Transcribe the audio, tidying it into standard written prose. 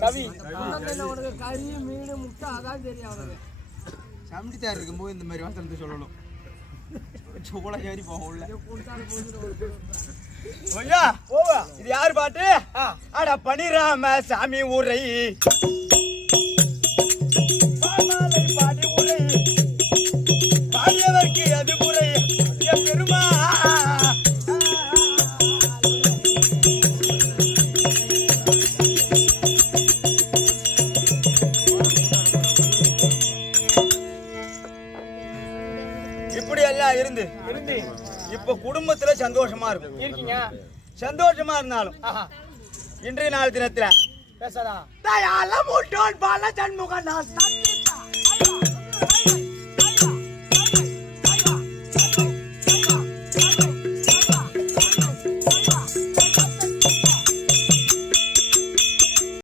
கவி உனக்கு கறி மீன் முட்டை அதான் தெரியும் அவனுக்கு. சமைச்சார் இருக்கும்போது இந்த மாதிரி வாசனத்தை சொல்லணும். சோள ஏறி போகும் உள்ள. இது யாரு பாட்டு? அட பனிராம சாமி ஊரை பாடி ஊரை பாடியவர்க்கு அது முறை பெருமா. இப்படி எல்லாம் இருந்து இப்ப குடும்பத்துல சந்தோஷமா இருக்கும் இருக்கீங்க. சந்தோஷமா இருந்தாலும் இன்றைய நாள் தினத்துல பேசாதா தயால முட்டோன் பால சண்முகன் நான் சந்தித்தா